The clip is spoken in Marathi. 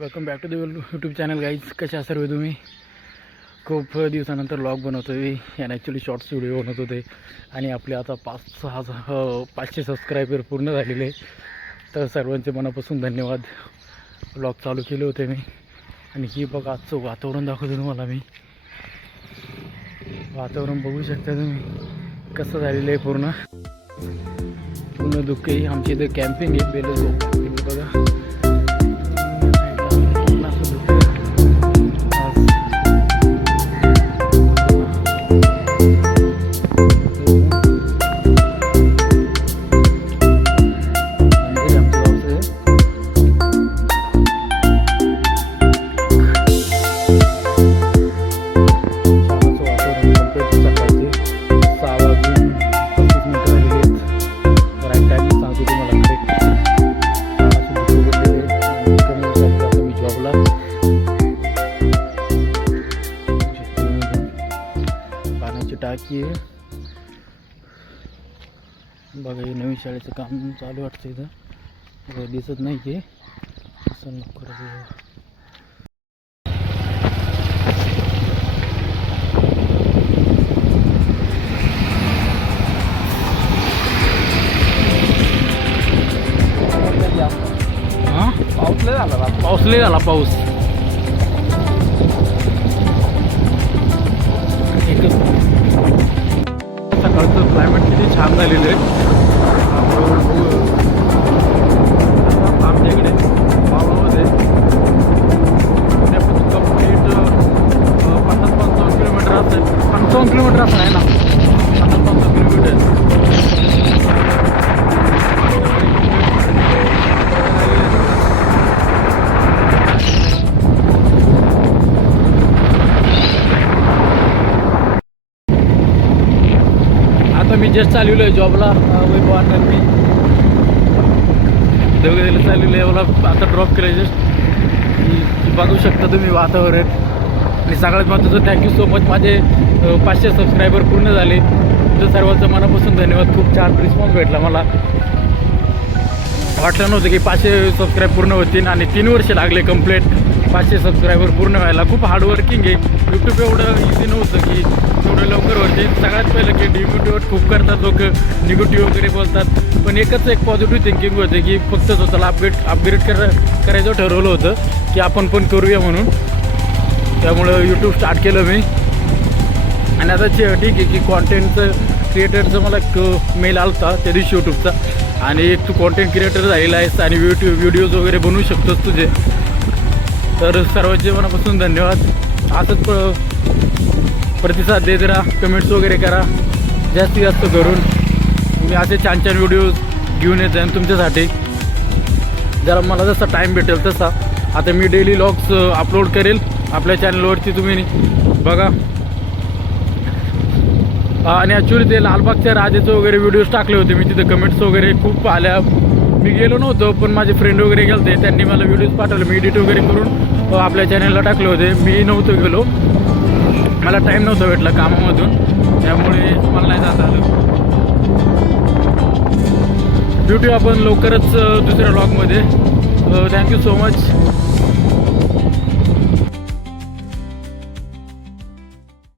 Welcome back to the YouTube channel guys कशा सर्व तुम्ही? खूप दिवसानंतर लॉग बनवतो आहे ॲक्च्युली शॉर्ट्स व्हिडिओ बनवत होते. आणि आपले आता पाच सहा पाचशे सबस्क्रायबर पूर्ण झालेले तर सर्वांचे मनापासून धन्यवाद. ब्लॉग चालू केले होते मी. आणि ही बघ आजचं वातावरण दाखवतो तुम्हाला मी. वातावरण बघू शकता तुम्ही. कसं झालेलं आहे पूर्ण. पूर्ण दुःख आमच्या आमची इथे कॅम्पिंग आहे बेलो टाकी आहे. बघा हे नवीन शाळेचं काम चालू वाटतं इथं. बघा दिसत नाही की असं नको पाऊस लय झाला. पाऊस. किती छान जस्ट चाललेलो आहे जॉबला वैभवान मी दोघे चालवलं आहे मला आता ड्रॉप केलं जस्ट बघू शकता तुम्ही वातावरण. आणि सगळ्यात महत्त्वाचं थँक्यू सो मच माझे पाचशे सबस्क्रायबर पूर्ण झाले. तर सर्वांचं मनापासून धन्यवाद. खूप छान रिस्पॉन्स भेटला मला. वाटलं नव्हतं की पाचशे सबस्क्राईब पूर्ण होतील आणि तीन वर्ष लागले कंप्लीट पाचशे सबस्क्रायबर पूर्ण व्हायला. खूप हार्डवर्किंग आहे. यूट्यूब एवढं इझी नव्हतं की एवढं लवकर होते. सगळ्यात पहिलं की डिमोटिवेट खूप करतात लोक. निगेटिव्ह वगैरे बोलतात. पण एकच एक पॉझिटिव्ह थिंकिंग होते की फक्त स्वतःला अपग्रेड अपग्रेड कर करायचं ठरवलं होतं की आपण पण करूया म्हणून. त्यामुळं यूट्यूब स्टार्ट केलं मी. आणि आता ठीक आहे की कॉन्टेंटचं क्रिएटरचं मला एक मेल आला होता त्या दिवशी यूट्यूबचा आणि एक तू कॉन्टेंट क्रिएटर झालेला आहेस आणि यूट्यूब व्हिडिओज वगैरे बनवू शकतोस तुझे. तर सर्वांचे मनापासून धन्यवाद. असंच प प्रतिसाद देत राहा कमेंट्स वगैरे करा. जास्तीत जास्त करून. मी असे छान छान व्हिडिओज घेऊन येत आहे तुमच्यासाठी. जरा मला जसा टाईम भेटेल तसा. आता मी डेली लॉग्स अपलोड करेल. आपल्या चॅनलवरती तुम्ही बघा. आणि ॲक्च्युली ते लालबागच्या राजाचे वगैरे व्हिडिओज टाकले होते मी. तिथे कमेंट्स वगैरे खूप आल्या. मी गेलो नव्हतो पण माझे फ्रेंड वगैरे गेलते. त्यांनी मला व्हिडिओज पाठवले. मी एडिट वगैरे करून आपल्या चॅनलला टाकले होते. मी नव्हतो गेलो. मला टाईम नव्हता भेटला कामामधून. त्यामुळे मला नाही जाता आलं. भेटूया आपण लवकरच दुसऱ्या ब्लॉगमध्ये थँक्यू सो मच